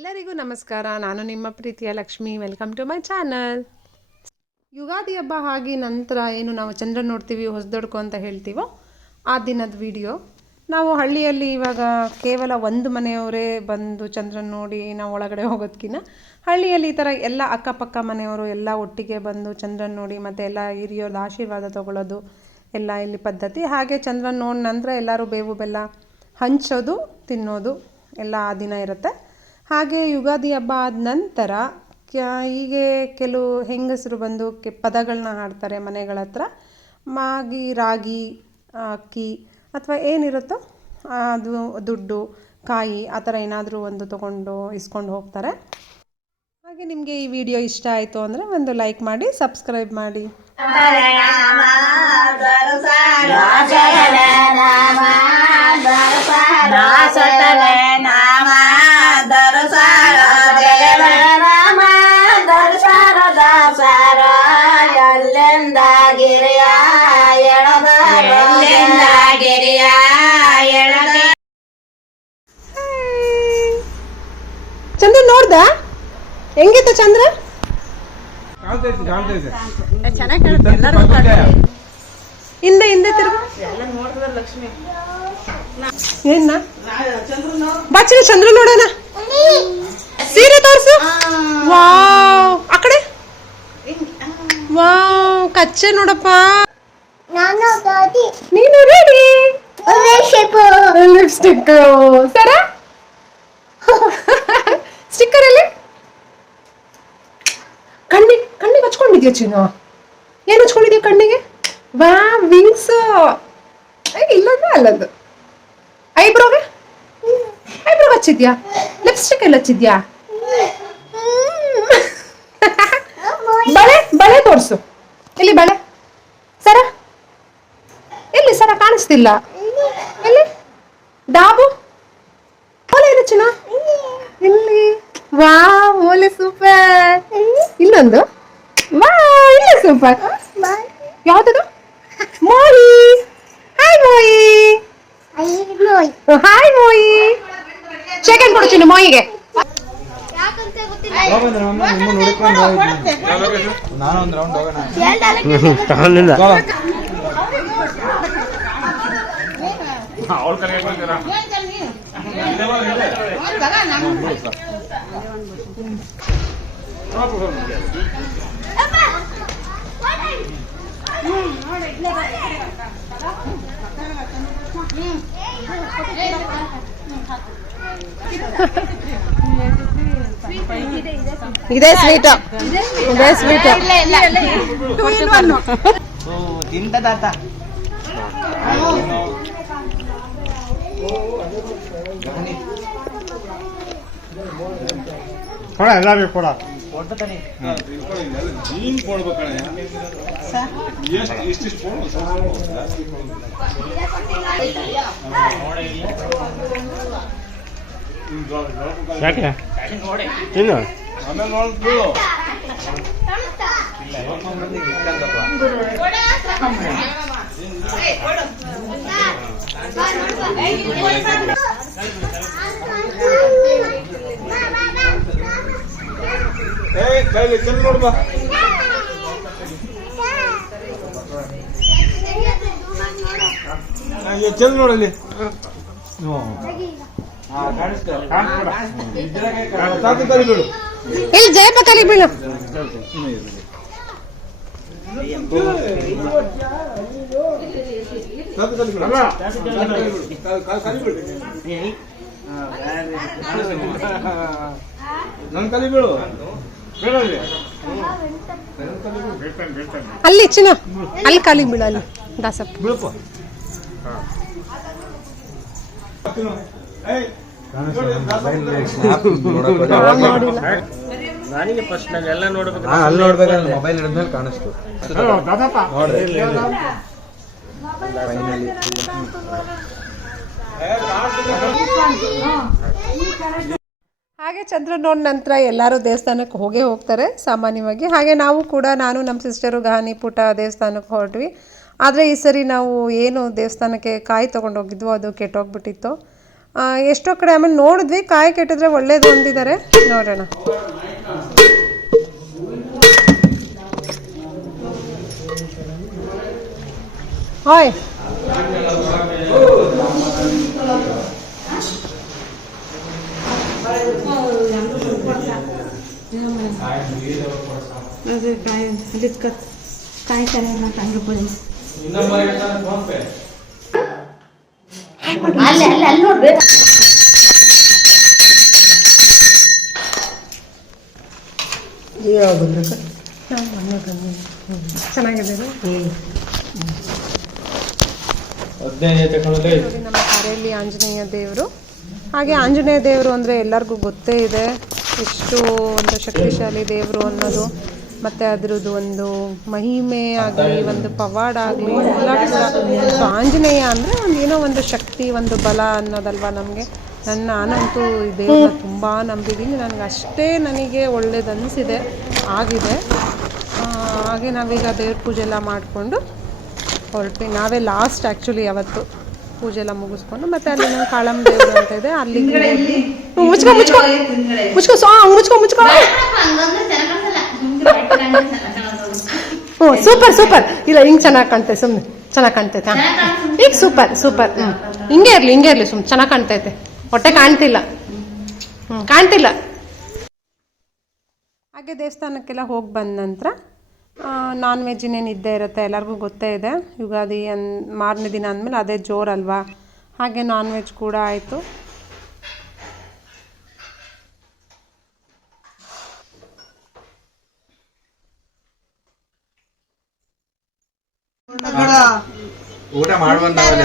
ಎಲ್ಲರಿಗೂ ನಮಸ್ಕಾರ. ನಾನು ನಿಮ್ಮ ಪ್ರೀತಿಯ Lakshmi. Welcome to my channel. Ugadi ಹಬ್ಬ ಆಗಿ ನಂತರ ಏನು ನಾವು ಚಂದ್ರನ ನೋಡ್ತೀವಿ, ಹೊಸದೊಡ್ಕು ಅಂತ ಹೇಳ್ತೀವೋ ಆ ದಿನದ ವಿಡಿಯೋ. ನಾವು ಹಳ್ಳಿಯಲ್ಲಿ ಇವಾಗ ಕೇವಲ ಒಂದು ಮನೆಯವರೇ ಬಂದು ಚಂದ್ರನ ನೋಡಿ ನಾವು ಒಳಗಡೆ ಹೋಗೋದಕ್ಕಿಂತ ಹಳ್ಳಿಯಲ್ಲಿ ಈ ಥರ ಎಲ್ಲ ಅಕ್ಕಪಕ್ಕ ಮನೆಯವರು ಎಲ್ಲ ಒಟ್ಟಿಗೆ ಬಂದು ಚಂದ್ರನ ನೋಡಿ ಮತ್ತು ಎಲ್ಲ ಹಿರಿಯವ್ರದ್ದು ಆಶೀರ್ವಾದ ತೊಗೊಳ್ಳೋದು ಎಲ್ಲ ಇಲ್ಲಿ ಪದ್ಧತಿ. ಹಾಗೆ ಚಂದ್ರನ ನೋಡಿ ನಂತರ ಎಲ್ಲರೂ ಬೇವು ಬೆಲ್ಲ ಹಂಚೋದು, ತಿನ್ನೋದು ಎಲ್ಲ ಆ ದಿನ ಇರುತ್ತೆ. ಹಾಗೆ ಯುಗಾದಿ ಹಬ್ಬ ಆದ ನಂತರ ಹೀಗೆ ಕೆಲವು ಹೆಂಗಸರು ಬಂದು ಪದಗಳನ್ನ ಹಾಡ್ತಾರೆ ಮನೆಗಳ ಹತ್ರ. ಮಾಗಿ ರಾಗಿ ಅಕ್ಕಿ ಅಥವಾ ಏನಿರುತ್ತೋ ಅದು ದುಡ್ಡು ಕಾಯಿ ಆ ಥರ ಏನಾದರೂ ಒಂದು ತೊಗೊಂಡು ಇಸ್ಕೊಂಡು ಹೋಗ್ತಾರೆ. ಹಾಗೆ ನಿಮಗೆ ಈ ವಿಡಿಯೋ ಇಷ್ಟ ಆಯಿತು ಅಂದರೆ ಒಂದು ಲೈಕ್ ಮಾಡಿ, ಸಬ್ಸ್ಕ್ರೈಬ್ ಮಾಡಿ. ಚಂದ್ರ ನೋಡ್ದ ಹೆಂಗಿತ್ತು ಚಂದ್ರ? ಹಿಂದೆ ಹಿಂದೆ ತಿರುಗ ಏನ ಬಾಚಿನ ಚಂದ್ರ ನೋಡೋಣ. ಸೀರೆ ತೋರ್ಸು. ವಾವ್, ಆ ಕಡೆ ವಾವ್, ಕಚ್ಚೆ ನೋಡಪ್ಪ. ನೀನು ರೆಡಿ. ಲಿಪ್ಸ್ಟಿಕ್ ಸರ ಸ್ಟಿಕ್ಕರ್ ಅಲ್ಲಿ ಕಣ್ಣಿಗೆ ಹಚ್ಕೊಂಡಿದ್ಯಾ ಚಿನ್ನು? ಏನು ಹಚ್ಕೊಂಡಿದ್ಯಾ ಕಣ್ಣಿಗೆ? ವಾ, ವಿಂಗ್ಸ್. ಇಲ್ಲದ ಅಲ್ಲದು. ಐಬ್ರೋಗೆ ಹಚ್ಚಿದ್ಯಾ? ಲಿಪ್ಸ್ಟಿಕ್ ಎಲ್ಲ ಹಚ್ಚಿದ್ಯಾ? ಬಳೆ ತೋರ್ಸು. ಇಲ್ಲಿ ಬಳೆ. ಸರ ಎಲ್ಲಿ? ಸರ ಕಾಣಿಸ್ತಿಲ್ಲ. ಎಲ್ಲಿ? ಡಾಬು ಓಲೆ ಇದೆ ಚಿನ್ನ. ಇಲ್ಲಿ. ವಾ, ಓಲೆ ಸೂಪರ್. ಇನ್ನೊಂದು. ವಾ, ಇಲ್ಲ ಸೂಪರ್. ಯಾವ್ದದು? ಮೋಯಿ. ಹಾಯ್ ಮೋಯಿ. ಹಾಯ್ ಮೋಯಿ. ಸೆಕೆಂಡ್ ಕೊಡು ಚಿನ್ನು ಮೋಯಿಗೆ. ಇದೇ ಸ್ವೀಟ್. ಇದೇ ಸ್ವೀಟ್. ತಿಂತದಾತ ಕೊಡ, ಎಲ್ಲರಿಗೂ ಕೊಡ. ಯಾಕೆ ತಿನ್ನು. ನೋಡ್ಬಾ ಚಂದ ನೋಡಲ್ಲಿ. ಇಲ್ಲಿ ಜಯಪ ಕಲಿ ಬೀಳು. ನನ್ ಕಲಿ ಬೀಳು. ಅಲ್ಲಿ ಚಿನ್ನ, ಅಲ್ಲಿ ಕಾಲಿಗೆ ಬೀಳು. ಅಲ್ಲಿ ದಾಸಪ್ಪ ಬೀಳಪ್ಪ. ನನಗೆ ಫಸ್ಟ್ ಎಲ್ಲ ನೋಡ್ಬೇಕು. ಅಲ್ಲಿ ನೋಡ್ಬೇಕಂದ್ರೆ ಮೊಬೈಲ್ ಹಿಡಿದ್ಮೇಲೆ ಕಾಣಿಸ್ತು. ಹಾಗೆ ಚಂದ್ರ ನೋಡಿದ ನಂತರ ಎಲ್ಲರೂ ದೇವಸ್ಥಾನಕ್ಕೆ ಹೋಗ್ತಾರೆ ಸಾಮಾನ್ಯವಾಗಿ. ಹಾಗೆ ನಾವು ಕೂಡ, ನಾನು ನಮ್ಮ ಸಿಸ್ಟರು ಗಾನಿ ಪುಟ ದೇವಸ್ಥಾನಕ್ಕೆ ಹೊರಟ್ವಿ. ಆದರೆ ಈ ಸರಿ ನಾವು ಏನು ದೇವಸ್ಥಾನಕ್ಕೆ ಕಾಯಿ ತೊಗೊಂಡೋಗಿದ್ವೋ ಅದು ಕೆಟ್ಟೋಗ್ಬಿಟ್ಟಿತ್ತು. ಎಷ್ಟೋ ಕಡೆ ಆಮೇಲೆ ನೋಡಿದ್ವಿ ಕಾಯಿ ಕೆಟ್ಟಿದ್ರೆ ಒಳ್ಳೇದು ಅಂದಿದ್ದಾರೆ, ನೋಡೋಣ. ಹಾಯ್ ಚೆನ್ನಾಗಿದೆ. ನಮ್ಮ ಕರೆಯಲ್ಲಿ ಆಂಜನೇಯ ದೇವರು. ಹಾಗೆ ಆಂಜನೇಯ ದೇವರು ಅಂದರೆ ಎಲ್ಲರಿಗೂ ಗೊತ್ತೇ ಇದೆ ಎಷ್ಟು ಒಂದು ಶಕ್ತಿಶಾಲಿ ದೇವರು ಅನ್ನೋದು, ಮತ್ತು ಅದರದ್ದು ಒಂದು ಮಹಿಮೆ ಆಗಲಿ ಒಂದು ಪವಾಡ ಆಗಲಿ ಎಲ್ಲ ಕೂಡ. ಸೊ ಆಂಜನೇಯ ಅಂದರೆ ಒಂದು ಏನೋ ಒಂದು ಶಕ್ತಿ ಒಂದು ಬಲ ಅನ್ನೋದಲ್ವ ನಮಗೆ. ನಾನಂತೂ ಈ ದೇವ್ರನ್ನ ತುಂಬ ನಂಬಿದ್ದೀನಿ, ನನಗೆ ಒಳ್ಳೇದು ಅನಿಸಿದೆ ಆಗಿದೆ. ಹಾಗೆ ನಾವೀಗ ದೇವ್ರ ಪೂಜೆ ಎಲ್ಲ ಮಾಡಿಕೊಂಡು ಹೊರಟ್ವಿ. ನಾವೇ ಲಾಸ್ಟ್ ಆ್ಯಕ್ಚುಲಿ ಅವತ್ತು ಪೂಜೆ ಎಲ್ಲ ಮುಗಿಸ್ಕೊಂಡು, ಮತ್ತು ಅಲ್ಲಿ ನಮ್ಮ ಕಾಳಮ್ಮ ದೇವರು ಅಂತ ಇದೆ ಅಲ್ಲಿಗೆ ಮುಚ್ಕೊ ಮುಚ್ಕೊ ಮುಚ್ಕೊ ಮುಚ್ಕೊ ಮುಚ್ಕೊ. ಹ್ಞೂ ಸೂಪರ್ ಸೂಪರ್. ಇಲ್ಲ ಹಿಂಗೆ ಚೆನ್ನಾಗಿ ಕಾಣ್ತೈತೆ, ಸುಮ್ಮನೆ ಚೆನ್ನಾಗಿ ಕಾಣ್ತೈತೆ. ಈಗ ಸೂಪರ್ ಸೂಪರ್. ಹಿಂಗೆ ಇರಲಿ ಸುಮ್ಮನೆ ಚೆನ್ನಾಗಿ ಕಾಣ್ತೈತೆ. ಹೊಟ್ಟೆ ಕಾಣ್ತಿಲ್ಲ, ಕಾಣ್ತಿಲ್ಲ. ಹಾಗೆ ದೇವಸ್ಥಾನಕ್ಕೆಲ್ಲ ಹೋಗಿ ಬಂದ ನಂತರ ನಾನ್ ವೆಜ್ ಇನ್ನೇನು ಇದ್ದೇ ಇರುತ್ತೆ, ಎಲ್ಲರಿಗೂ ಗೊತ್ತೇ ಇದೆ. ಯುಗಾದಿ ಮಾರನೇ ದಿನ ಅಂದಮೇಲೆ ಅದೇ ಜೋರಲ್ವಾ. ಹಾಗೆ ನಾನ್ ವೆಜ್ ಕೂಡ ಆಯಿತು. ಊಟ ಮಾಡ್ಬಂದವಲ್ಲ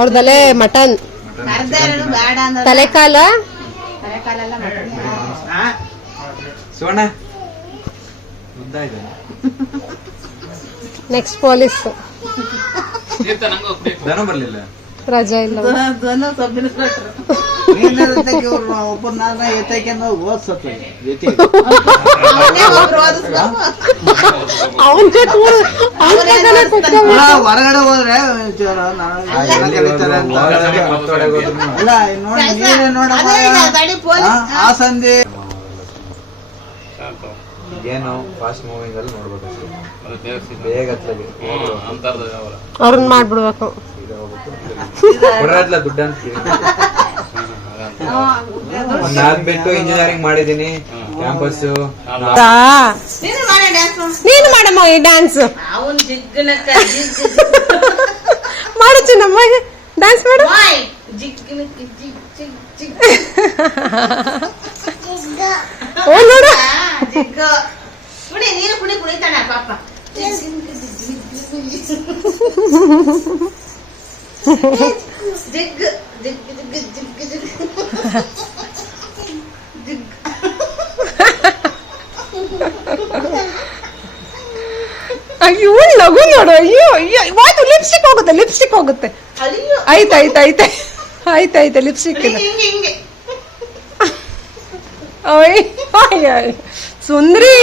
ಅವ್ರದಲ್ಲೇ ಮಟನ್ ತಲೆಕಾಲ ಶಿವಣ್ಣ ಮುದ್ದಾಯ್ತು. ನೆಕ್ಸ್ಟ್ ಪೊಲೀಸ್ ದನ ಬರ್ಲಿಲ್ಲ, ರಜಾ ಇಲ್ಲ. ಹೊರಗಡೆ ಹೋದ್ರೆ ಆ ಸಂಧಿ ಏನು ಫಾಸ್ಟ್ ಮೂವಿಂಗ್ ಅಲ್ಲಿ ನೋಡ್ಬೇಕು, ಬೇಗ ಅವ್ರನ್ನ ಮಾಡ್ಬಿಡ್ಬೇಕು. ಕೊಡಲ್ಲ ದುಡ್ಡು ಅಂತ ನಾನ್ ಬಿಟ್ಟು ಇಂಜಿನಿಯರಿಂಗ್ ಮಾಡಿದೀನಿ ಕ್ಯಾಂಪಸ್. ನೀನು ಮಾಡಮ್ಮ ಈ ಡ್ಯಾನ್ಸ್ ಮಾಡು ಚಿನ್ನಮ್ಮ, ಡ್ಯಾನ್ಸ್ ಮಾಡು. ಓ ನೋಡು ಅಯ್ಯೋ ಲಘು ನೋಡು. ಅಯ್ಯೋ ಅಯ್ಯೋ ಲಿಪ್ಸ್ಟಿಕ್ ಹೋಗುತ್ತೆ. ಆಯ್ತಾಯ್ತಾಯ್ತಾಯ್ತಾಯ್ತಾಯ್ತು ಲಿಪ್ಸ್ಟಿಕ್ ಸುಂದ್ರಿ.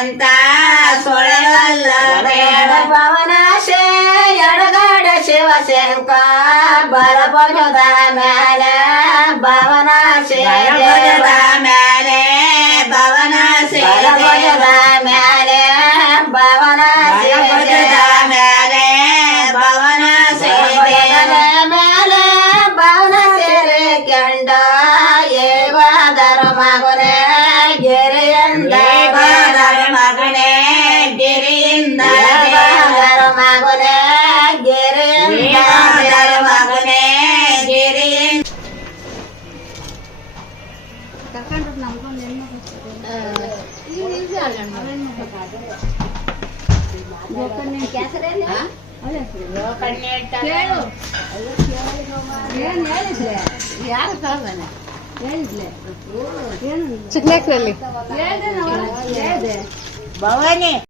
ಅಂತ ಸೊಳೆವಲ್ಲ ಭವನ ಬಲಭುಜದ ಮೇಲೆ ಭವನ ಬಲಭುಜದ ಮೇಲೆ ಭವನ ಬಲಭುಜದ ಮೇಲೆ ಭವನ ಬಲಭುಜದ ಮೇಲೆ ಭವನ ಮೇಲೆ ಭವನ ಸೇರೆ ಕಂಡ ಏವಾದರ ಮಗನೇ ಗೆರೆಯಿಂದ ಮಗನೇ ಗೆರೆಯಿಂದ ಮಗನೇ ಗೆರೆಯಿಂದ ಮಗನೇ ಗೆರೆಯಿಂದ ಚಿಕ್ಕನೇಕ್ನಲ್ಲಿ ಭವಾನಿ